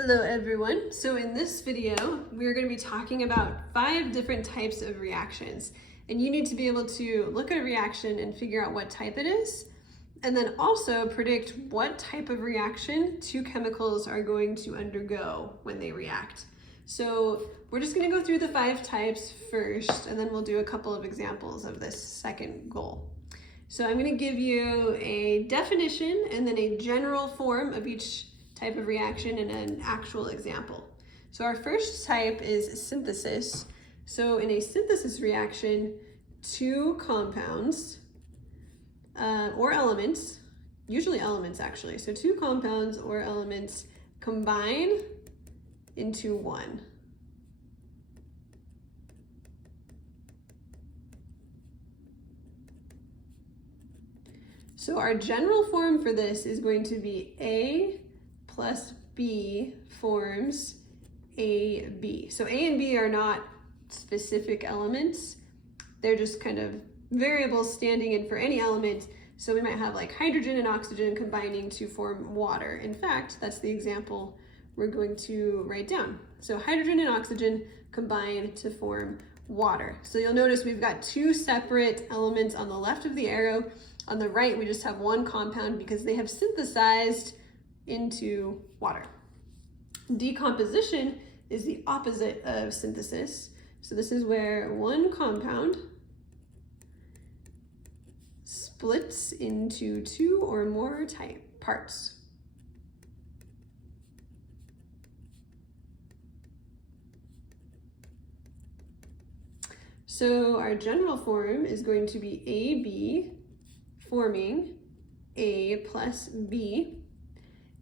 Hello everyone. So in this video, we're going to be talking about 5 different types of reactions. And you need to be able to look at a reaction and figure out what type it is, and then also predict what type of reaction 2 chemicals are going to undergo when they react. So we're just going to go through the 5 types first, and then we'll do a couple of examples of this second goal. So I'm going to give you a definition and then a general form of each type of reaction and an actual example. So our first type is synthesis. So in a synthesis reaction, 2 compounds or elements, usually elements actually, so 2 compounds or elements combine into 1. So our general form for this is going to be A plus B forms AB. So A and B are not specific elements. They're just kind of variables standing in for any element. So we might have like hydrogen and oxygen combining to form water. In fact, that's the example we're going to write down. So hydrogen and oxygen combine to form water. So you'll notice we've got 2 separate elements on the left of the arrow. On the right, we just have 1 compound because they have synthesized into water. Decomposition is the opposite of synthesis. So this is where 1 compound splits into 2 or more parts. So our general form is going to be AB forming A plus B.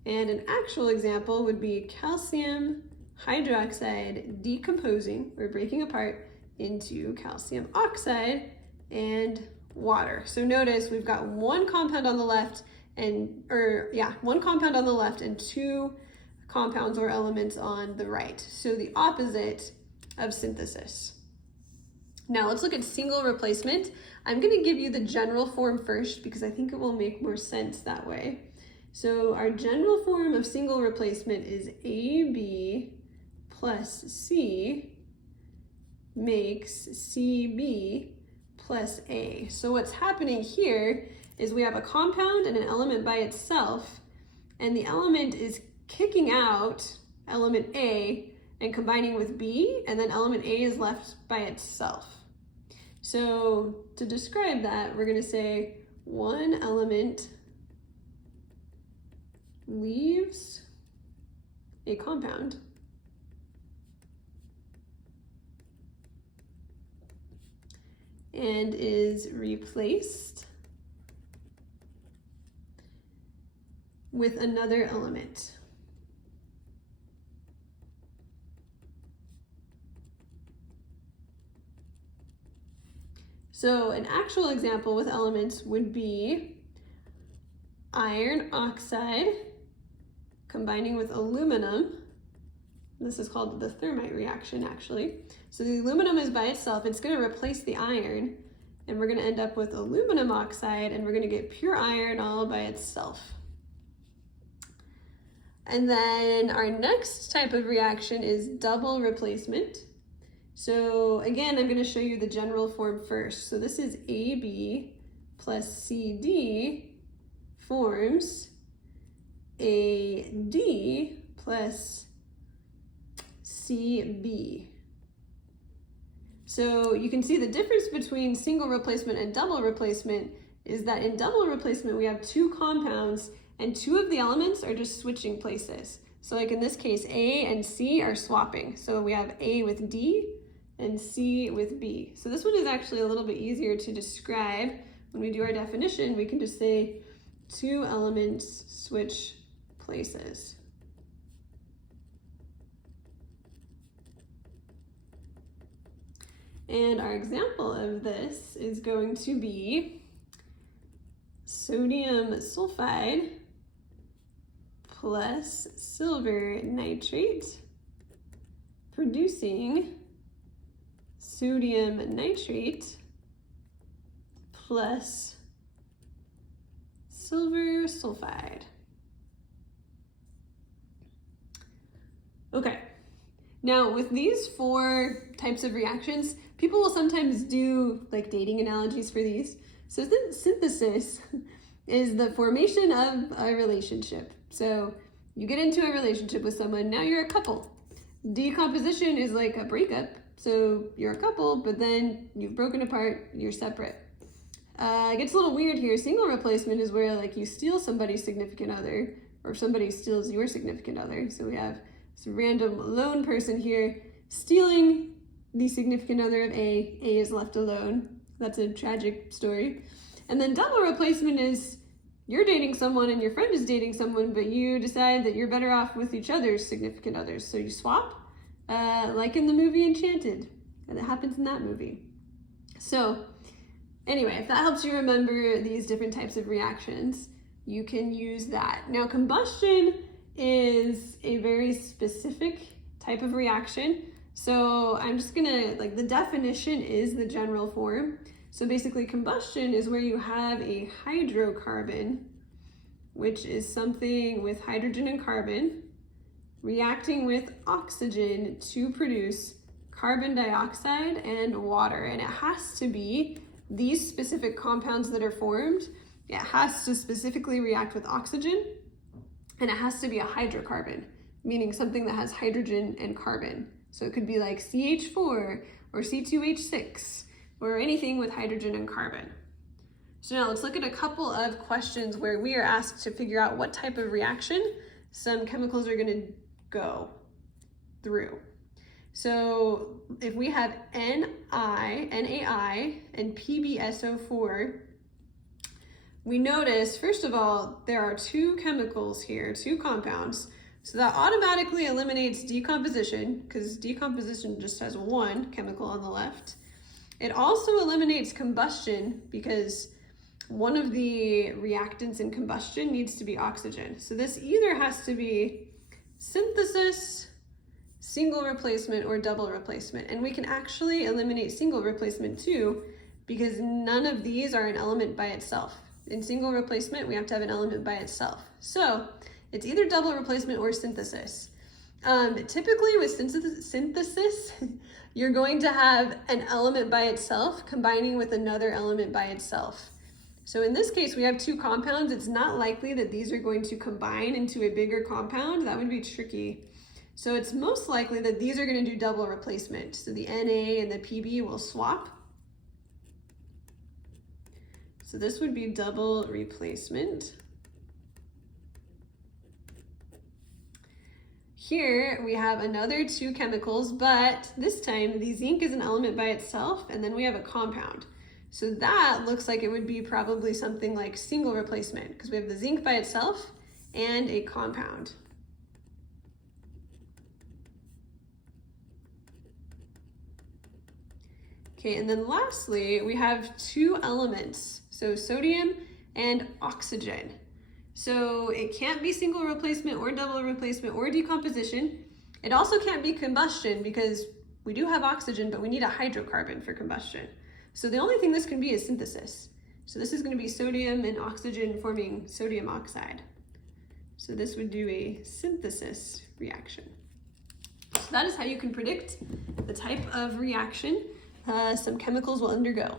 And an actual example would be calcium hydroxide decomposing or breaking apart into calcium oxide and water. So notice we've got 1 compound on the left and 1 compound on the left and 2 compounds or elements on the right. So the opposite of synthesis. Now let's look at single replacement. I'm going to give you the general form first because I think it will make more sense that way. So our general form of single replacement is AB plus C makes CB plus A. So what's happening here is we have a compound and an element by itself, and the element is kicking out element A and combining with B, and then element A is left by itself. So to describe that, we're going to say 1 element leaves a compound and is replaced with another element. So an actual example with elements would be iron oxide combining with aluminum. This is called the thermite reaction, actually. So the aluminum is by itself. It's going to replace the iron, and we're going to end up with aluminum oxide, and we're going to get pure iron all by itself. And then our next type of reaction is double replacement. So again, I'm going to show you the general form first. So this is AB plus CD forms AD plus CB. So you can see the difference between single replacement and double replacement is that in double replacement we have 2 compounds and 2 of the elements are just switching places. So like in this case, A and C are swapping. So we have A with D and C with B. So this one is actually a little bit easier to describe. When we do our definition, we can just say 2 elements switch places. And our example of this is going to be sodium sulfide plus silver nitrate producing sodium nitrate plus silver sulfide. Okay, now with these 4 types of reactions, people will sometimes do like dating analogies for these. So synthesis is the formation of a relationship. So you get into a relationship with someone, now you're a couple. Decomposition is like a breakup. So you're a couple, but then you've broken apart, you're separate. It gets a little weird here. Single replacement is where like you steal somebody's significant other, or somebody steals your significant other. So we have this random lone person here stealing the significant other of A. A is left alone. That's a tragic story. And then double replacement is you're dating someone and your friend is dating someone, but you decide that you're better off with each other's significant others. So you swap, like in the movie Enchanted. And it happens in that movie. So anyway, if that helps you remember these different types of reactions, you can use that. Now, combustion is a very specific type of reaction. So I'm just gonna, like, the definition is the general form. So basically combustion is where you have a hydrocarbon, which is something with hydrogen and carbon, reacting with oxygen to produce carbon dioxide and water. And it has to be these specific compounds that are formed. It has to specifically react with oxygen, and it has to be a hydrocarbon, meaning something that has hydrogen and carbon. So it could be like CH4 or C2H6 or anything with hydrogen and carbon. So now let's look at a couple of questions where we are asked to figure out what type of reaction some chemicals are going to go through. So if we have NaI, and PbSO4, we notice, first of all, there are 2 chemicals here, 2 compounds. So that automatically eliminates decomposition, because decomposition just has 1 chemical on the left. It also eliminates combustion, because one of the reactants in combustion needs to be oxygen. So this either has to be synthesis, single replacement, or double replacement. And we can actually eliminate single replacement too, because none of these are an element by itself. In single replacement, we have to have an element by itself. So it's either double replacement or synthesis. Typically with synthesis, you're going to have an element by itself combining with another element by itself. So in this case, we have 2 compounds. It's not likely that these are going to combine into a bigger compound. That would be tricky. So it's most likely that these are going to do double replacement. So the Na and the Pb will swap. So this would be double replacement. Here we have another 2 chemicals, but this time the zinc is an element by itself, and then we have a compound. So that looks like it would be probably something like single replacement, because we have the zinc by itself and a compound. Okay, and then lastly, we have 2 elements, so sodium and oxygen. So it can't be single replacement or double replacement or decomposition. It also can't be combustion, because we do have oxygen, but we need a hydrocarbon for combustion. So the only thing this can be is synthesis. So this is going to be sodium and oxygen forming sodium oxide. So this would do a synthesis reaction. So that is how you can predict the type of reaction some chemicals will undergo.